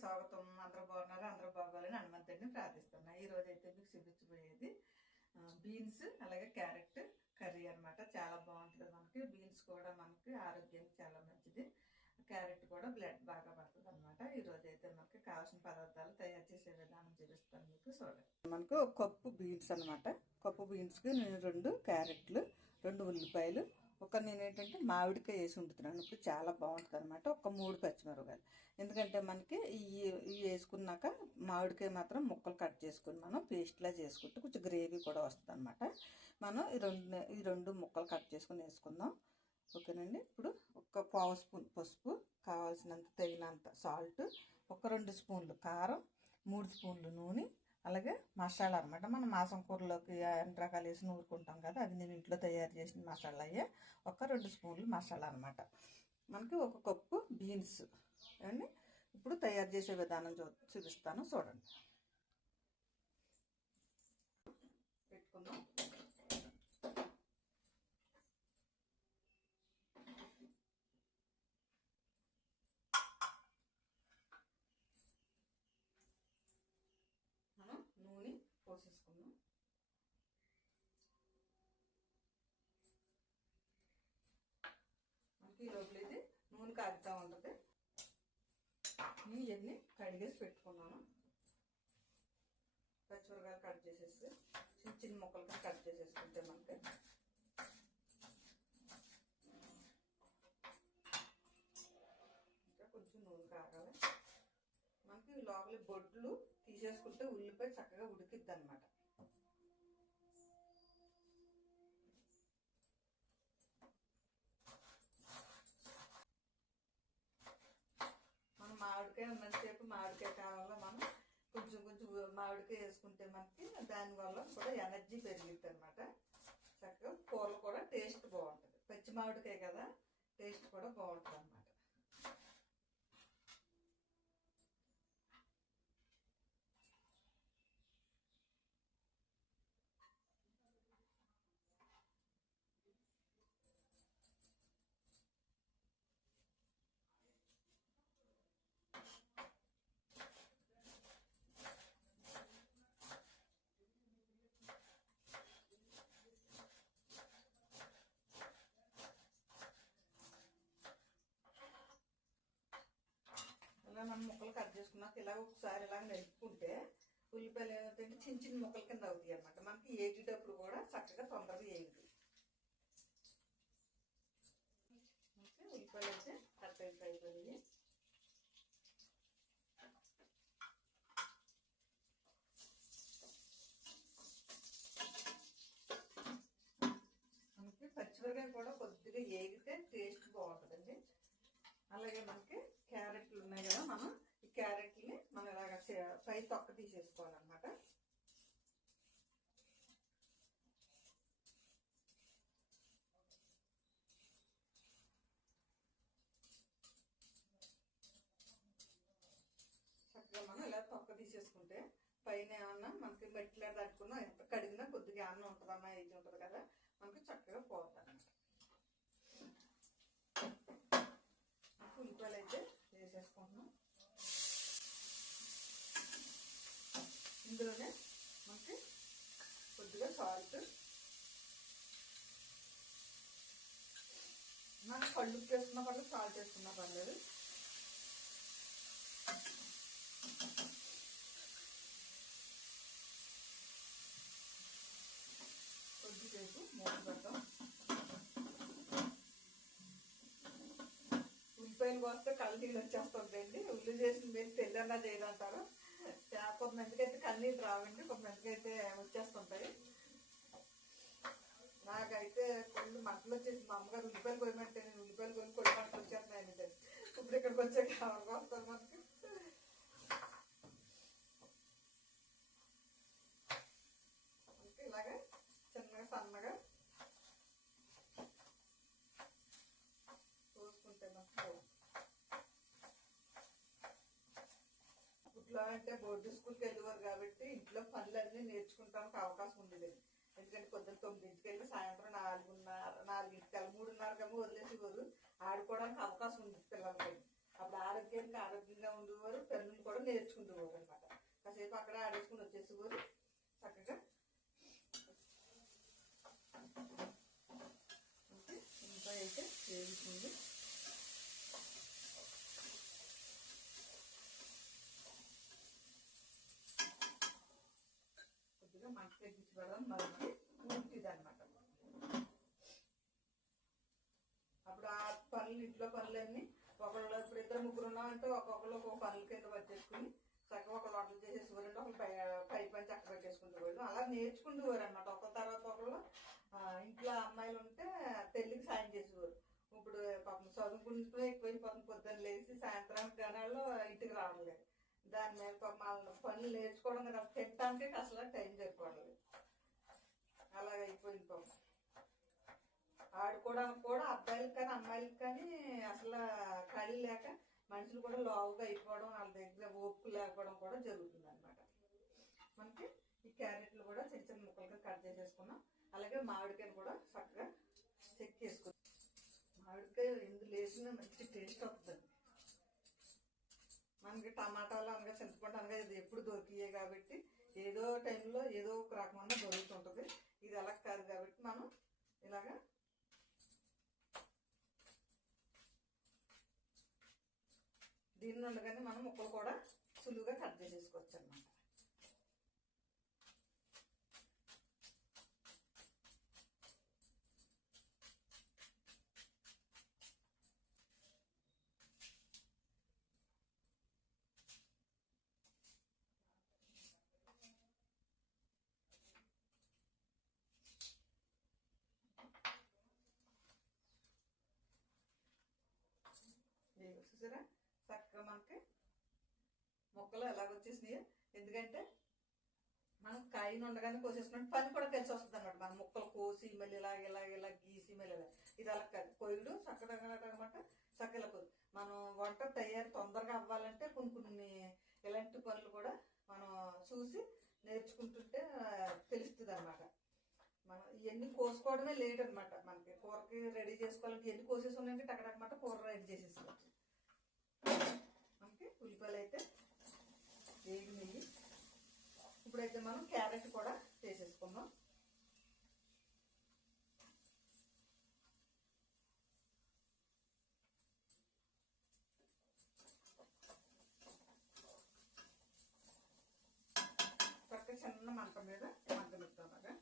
స్వాగతం. అందరూ బాగున్నారు, అందరూ బాగోవాలని హనుమంతుడిని ప్రార్థిస్తున్నా. ఈ రోజు అయితే మీకు చూపించబోయేది బీన్స్ అలాగే క్యారెట్ కర్రీ అనమాట. చాలా బాగుంటుంది. మనకి బీన్స్ కూడా మనకి ఆరోగ్యానికి చాలా మంచిది. క్యారెట్ కూడా బ్లడ్ బాగా పడుతుంది అనమాట. ఈ రోజు అయితే మనకి కావాల్సిన పదార్థాలు తయారు చేసే విధానం చూపిస్తాను మీకు. చూడండి, మనకు ఒక కప్పు బీన్స్ అనమాట. కప్పు బీన్స్కి నేను 2 క్యారెట్లు, 2 ఉల్లిపాయలు, నేనేంటంటే మామిడికాయ వేసి ఉంటున్నాను. ఇప్పుడు చాలా బాగుంటుంది అనమాట. 3 పచ్చిమిరపకాయలు. ఎందుకంటే మనకి ఇవి వేసుకున్నాక మామిడికాయ మాత్రం ముక్కలు కట్ చేసుకుని మనం పేస్ట్లా చేసుకుంటే కొంచెం గ్రేవీ కూడా వస్తుంది అనమాట. మనం ఈ రెండు ముక్కలు కట్ చేసుకుని వేసుకుందాం. ఓకేనండి. ఇప్పుడు 1/4 స్పూన్ పసుపు, కావాల్సినంత తగినంత సాల్ట్, 2 స్పూన్లు కారం, 3 స్పూన్లు నూనె, అలాగే మసాలా అనమాట. మనం మాసం కూరలోకి అన్ని రకాలు వేసి నూరుకుంటాం కదా, అది నేను ఇంట్లో తయారు చేసిన మసాలా అయ్యే. 2 స్పూన్లు మసాలా అనమాట. మనకి 1 కప్పు బీన్స్ అండి. ఇప్పుడు తయారు చేసే విధానం చూపిస్తాను, చూడండి. పెట్టుకుందాం. మనం నూనె పోసేసుకుందాం. మనకి ఈ లోపల ఇది నూనె కాగుతూ ఉంటుంది. నేను ఇవన్నీ కడిగేసి పెట్టుకున్నాను. పచ్చిమిరపకాయలు కట్ చేసేసి చిన్న చిన్న ముక్కలుగా కట్ చేసేసుకుంటే మనకి ఇంకా కొంచెం నూనె కాగాలి. మనకి లోపల బొడ్లు తీసేసుకుంటే ఉల్లిపాయ చక్కగా ఉడికిద్ది అనమాట. మనం మామిడికాయ ఉన్నంతసేపు మామిడికాయ కావాలో మనం కొంచెం మామిడికాయ వేసుకుంటే మనకి దానివల్ల కూడా ఎనర్జీ పెరిగిద్ది అనమాట. చక్కగా కూరలు కూడా టేస్ట్ బాగుంటుంది. పచ్చి మామిడికాయ కదా, టేస్ట్ కూడా బాగుంటుంది అనమాట. ఇలా మనం ముక్కలు కట్ చేసుకున్నాక ఇలా ఒకసారి ఇలాగ నలుపుకుంటే ఉల్లిపాయలు ఏమవుతాయంటే చిన్న చిన్న ముక్కల కింద అవుతాయి అన్నమాట. మనకి ఏగేటప్పుడు కూడా చక్కగా తొందరగా ఏగుతాయి. ఉల్లిపాయలు అయితే కట్ అయిపోయి మనకి పచ్చిమిరకాయ కూడా కొద్దిగా ఏగితే టేస్ట్ బాగుంటుందండి. అలాగే మనకి క్యారెట్లు ఉన్నాయి కదా, మనం ఈ క్యారెట్ని మనం ఇలాగ పై తొక్క తీసేసుకోవాలన్నమాట. చక్కగా మనం ఇలా తొక్క తీసేసుకుంటే పైన ఏమన్నా మనకి మెట్లా తట్టుకున్నా కడిగినా కొద్దిగా అన్నం ఉంటుందన్నా ఏది ఉంటుంది కదా, మనకి చక్కగా పోతుంది అన్నమాట. ఉల్లిపాయలు అయితే వేసేసుకుంటున్నాం. ఇందులోనే మనకి కొద్దిగా సాల్ట్, మనం కళ్ళు వేసుకున్న పర్లేదు, సాల్ట్ వేసుకున్నా పర్లేదు. కొద్దిసేపు మూత పెడతాం. ఉల్లిపాయలు పోస్తే కళ్ళు నీళ్ళు వచ్చేస్తుంటాయండి. ఉల్లి చేసిన మీరు తెల్లన్నా చేయదంటారు. కొంతమందికి అయితే కన్నీళ్ళు రావండి, కొంతమందికి అయితే వచ్చేస్తుంటాయి. నాకైతే కొన్ని మంటలు వచ్చేసి మా అమ్మగారు ఉల్లిపాయలు కొయ్యమంటే నేను ఉల్లిపాయలు కొన్ని మంటలు వచ్చేస్తున్నాయి. ఇప్పుడు ఇక్కడికి వచ్చే కావాలి వస్తారు మనకి. ఇలాగే చిన్నగా సన్నగా చూసుకుంటే మనకు ఇట్లా అంటే బోర్డు స్కూల్కి వెళ్ళేవారు కాబట్టి ఇంట్లో పనులన్నీ నేర్చుకుంటానికి అవకాశం ఉండేది. ఎందుకంటే పొద్దున్న 9ంటికి వెళ్ళి సాయంత్రం 4:30, 4ంటికి 3:30 వదిలేసేవారు. ఆడుకోవడానికి అవకాశం ఉంది పిల్లలకి. అప్పుడు ఆరోగ్యంగా ఉండేవారు, పెన్నులు కూడా నేర్చుకుంటేవారు అనమాట. కాసేపు అక్కడ ఆడేసుకుని వచ్చేసేవారు చక్కగా. ఇంకా అయితే వేగుతుంది. కొద్దిగా మంట తగ్గించి పెడదాం. మనకి పూర్తిది అనమాట. అప్పుడు ఆ పనులు, ఇంట్లో పనులన్నీ ఒకళ్ళు, ఇప్పుడు ఇద్దరు ముగ్గురు ఉన్నామంటే ఒక్కొక్కరు ఒక్కొక్క పనుల కింద పట్టేసుకుని చక్కగా ఒకళ్ళు వంటలు చేసేసేవారంటే ఒకళ్ళు పై పని చక్క పెట్టేసుకుంటేవాళ్ళు. అలా నేర్చుకుంటేవారు అనమాట. ఒకరి తర్వాత ఒకళ్ళు. ఇంట్లో అమ్మాయిలు ఉంటే పెళ్ళికి సాయం చేసేవారు. ఇప్పుడు పాపం చదువుకుంటూ ఎక్కువైపోతుంది. పొద్దున్న లేచి సాయంత్రానికి గనాల్లో ఇంటికి రావట్లేదు. దాని మీద పాపం పనులు నేర్చుకోవడం కదా, తినడానికి అసలు టైం సరిపోవట్లేదు. అలాగ అయిపోయింది పాపం. ఆడుకోవడానికి కూడా అబ్బాయిలకు కానీ అమ్మాయిలకు కానీ అసలు ఖాళీ లేక మనుషులు కూడా లావుగా అయిపోవడం, వాళ్ళ దగ్గర ఓపిక లేకపోవడం కూడా జరుగుతుంది అనమాట. మనకి ఈ క్యారెట్లు కూడా చిన్న చిన్న ముక్కలుగా కట్ చేసేసుకున్నాం. అలాగే మామిడికాయను కూడా చక్కగా చెక్ చేసుకున్నాం. మామిడికాయ ఎందుకు వేసిన మంచి టేస్ట్ వస్తుందండి. మనకి టమాటాలు అనగా చింతపండు అనగా ఇది ఎప్పుడు దొరికియే కాబట్టి ఏదో టైంలో ఏదో ఒక రకమైన దొరుకుతుంటుంది. ఇది అలా కాదు కాబట్టి మనం ఇలాగా దీన్ని ఉండగానే మనం ముక్కలు కూడా సులువుగా కట్ చేసేసుకోవచ్చు అన్నమాట. చూసారా చక్కగా మనకి మొక్కలు ఎలాగ వచ్చేసినాయి. ఎందుకంటే మనం కాయను ఉండగానే కోసేసుకున్నట్టు పని కూడా కలిసి వస్తుంది అనమాట. మన ముక్కలు కోసి మళ్ళీ ఇలా గీసి మళ్ళీ ఇలా ఇది అలా కాదు. కొయ్యడు చక్కగా అనమాట. చక్కగా కొద్ది మనం వంట తయారు తొందరగా అవ్వాలంటే కొన్ని ఇలాంటి పనులు కూడా మనం చూసి నేర్చుకుంటుంటే తెలుస్తుంది అనమాట. మనం ఇవన్నీ కోసుకోవడమే లేట్ అనమాట. మనకి కూరకి రెడీ చేసుకోవాలంటే ఎన్ని కోసేసి ఉన్నాయంటే టక్కడమాట కూర రెడీ చేసేసుకోవచ్చు. మనకి ఉల్లిపాయలు అయితే వేగినాయి. ఇప్పుడైతే మనం క్యారెట్ కూడా చేసేసుకుందాం. చక్కగా చిన్న మంట మీద మగ్గనిస్తామగా.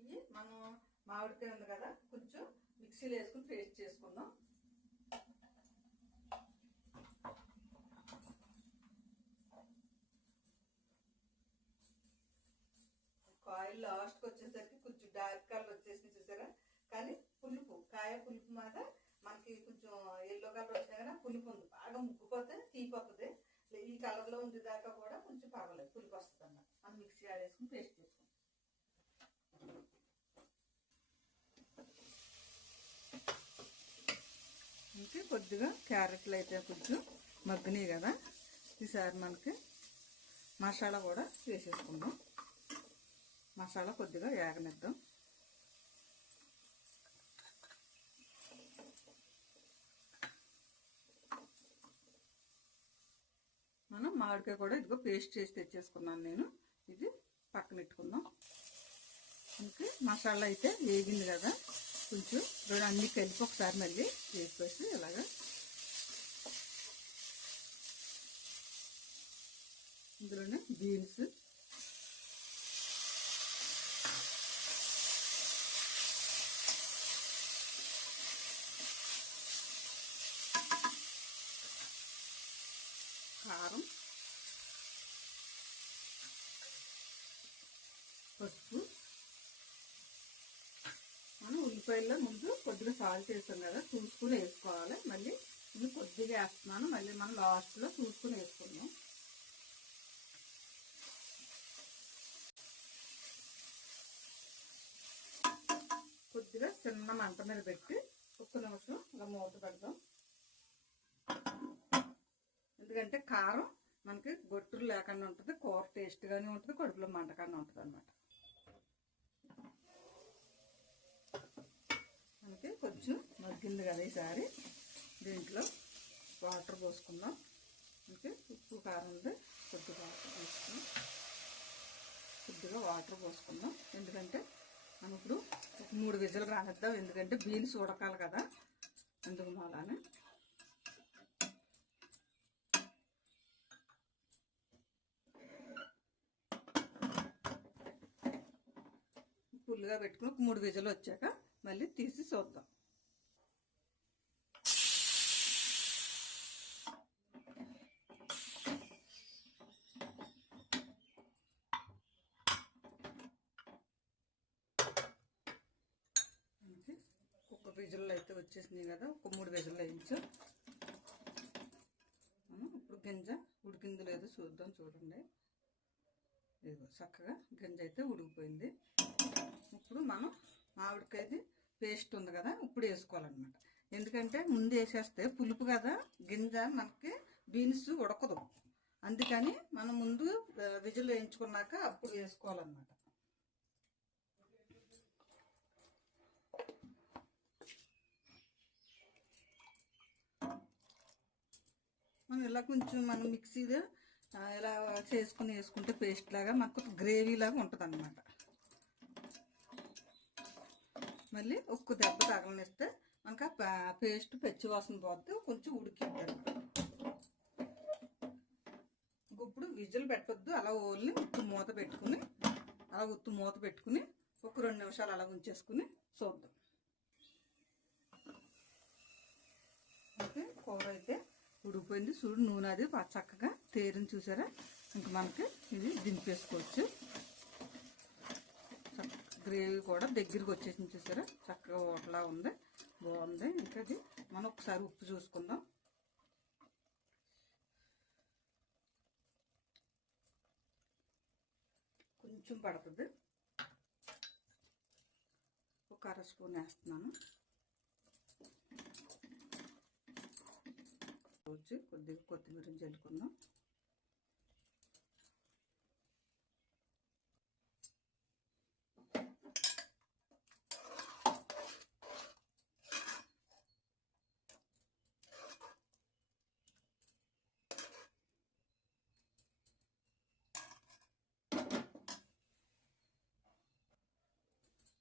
ఇవి మనం మామిడికాయ ఉంది కదా, కొంచెం మిక్సీలో వేసుకుని పేస్ట్ చేసుకుందాం. కాయలు లాస్ట్కి వచ్చేసరికి కొంచెం డార్క్ కలర్ వచ్చేసి చూసారా. కానీ పులుపు, కాయ పులుపు మాట మనకి కొంచెం ఎల్లో కలర్ వచ్చినా కానీ పులుపు ఉంది. బాగా ముగ్గుపోతే తీపోతుంది. ఈ కలర్లో ఉంది దాకా కూడా కొంచెం పర్వాలేదు, పులుపు వస్తుంది అన్నమాట. మనం మిక్సీ ఆడేసుకుని పేస్ట్ చేసుకుంటాం. ఇంకా కొద్దిగా క్యారెట్లు అయితే కొంచెం మగ్గినాయి కదా, ఈసారి మనకి మసాలా కూడా వేసేసుకుందాం. మసాలా కొద్దిగా వేగనిద్దాం. మనం మామిడికాయ కూడా ఇదిగో పేస్ట్ చేసి తెచ్చేసుకున్నాను నేను. ఇది పక్కన పెట్టుకుందాం. ఇంకా మసాలా అయితే వేగింది కదా, కొంచెం అన్ని కలిపి ఒకసారి మళ్ళీ వేసేసి ఇలాగా ఇందులోనే బీన్స్, కారం, పసుపు. మనం ఉల్లిపాయల్లో ముందు కొద్దిగా సాల్ట్ వేస్తాం కదా, చూసుకుని వేసుకోవాలి. మళ్ళీ ఇది కొద్దిగా వేస్తున్నాను, మళ్ళీ మనం లాస్ట్లో చూసుకుని వేసుకున్నాం. కొద్దిగా చిన్న మంట మీద పెట్టి ఒక్క నిమిషం ఇలా మూత పెడదాం. ఎందుకంటే కారం మనకి గొట్టులు లేకుండా ఉంటుంది, కూర టేస్ట్గానే ఉంటుంది, కడుపులో మంటగానే ఉంటుంది అన్నమాట. మనకి కొంచెం మగ్గిన ఉడికింది కదా ఈసారి దీంట్లో వాటర్ పోసుకుందాం. అంటే ఉప్పు కారం ఉంది, కొద్దిగా వాటర్ పోసుకుందాం. కొద్దిగా వాటర్ పోసుకుందాం ఎందుకంటే మనం ఇప్పుడు ఒక 3 విజిల్ రానిద్దాం. ఎందుకంటే బీన్స్ ఉడకాలి కదా, అందుకు అలానే ఫుల్గా పెట్టుకుని 3 విజిల్ వచ్చాక మళ్ళీ తీసి చూద్దాం. ఒక విజిల్ అయితే వచ్చేసినాయి కదా, ఒక 3 విజిల్ వేయించు. ఇప్పుడు గింజ ఉడికింది లేదో చూద్దాం. చూడండి, ఇదిగో చక్కగా గింజ అయితే ఉడికిపోయింది. ఇప్పుడు మనం మామిడికాయది పేస్ట్ ఉంది కదా, ఇప్పుడు వేసుకోవాలన్నమాట. ఎందుకంటే ముందు వేసేస్తే పులుపు కదా, గింజ మనకి బీన్స్ ఉడకదు. అందుకని మనం ముందు విజిల్ వేయించుకున్నాక అప్పుడు వేసుకోవాలన్నమాట. మనం ఇలా కొంచెం మనం మిక్సీలో ఇలా చేసుకుని వేసుకుంటే పేస్ట్ లాగా మనకు గ్రేవీ లాగా ఉంటుంది అన్నమాట. మళ్ళీ ఒక్క దెబ్బ తగలనిస్తే మనకు పేస్ట్ పచ్చి వాసన పోతే కొంచెం ఉడికిద్ది. ఇప్పుడు విజిల్ పెట్టొద్దు, అలా ఓన్లీ ఉత్తు మూత పెట్టుకుని ఒక 2 నిమిషాలు అలా ఉంచేసుకుని చూద్దాం. ఓకే, కూర అయితే ఉడికిపోయింది. చూడు, నూనె అది చక్కగా తేరిని చూసారా. ఇంక మనకి ఇది దింపేసుకోవచ్చు. గ్రేవీ కూడా దగ్గరికి వచ్చేసింది చూసారా, చక్కగా ఓటలా ఉంది, బాగుంది. ఇంకా అది మనం ఒకసారి ఉప్పు చూసుకుందాం. కొంచెం పడుతుంది, ఒక 1/2 స్పూన్ వేస్తున్నాను. కొద్దిగా కొత్తిమీర జల్లుకుందాం.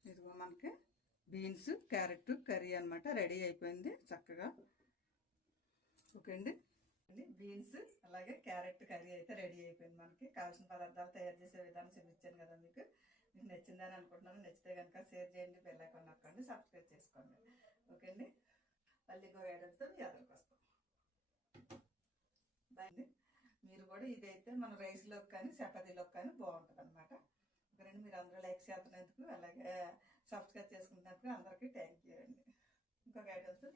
ఇదిగో మనకి బీన్స్ క్యారెట్ కర్రీ అన్నమాట రెడీ అయిపోయింది చక్కగా. ఓకే అండి, బీన్స్ అలాగే క్యారెట్ కర్రీ అయితే రెడీ అయిపోయింది. మనకి కావాల్సిన పదార్థాలు తయారు చేసే విధానం చూపించాను కదా మీకు. మీకు నచ్చిందని అనుకుంటున్నాను. నచ్చితే కనుక షేర్ చేయండి, బెల్ ఐకాన్ నొక్కండి, సబ్స్క్రైబ్ చేసుకోండి. ఓకే అండి, మళ్ళీ ఇంకో వీడియోతో మీ ఎదురుకు వస్తాం. బాయ్ అండి. మీరు కూడా ఇదైతే మన రైస్లోకి కానీ చపాతీలోకి కానీ బాగుంటుంది అనమాట. ఓకేనండి, మీరు అందరూ లైక్ చేస్తున్నందుకు అలాగే సబ్స్క్రైబ్ చేసుకున్నందుకు అందరికీ థ్యాంక్ యూ అండి. ఇంకొక వీడియోతో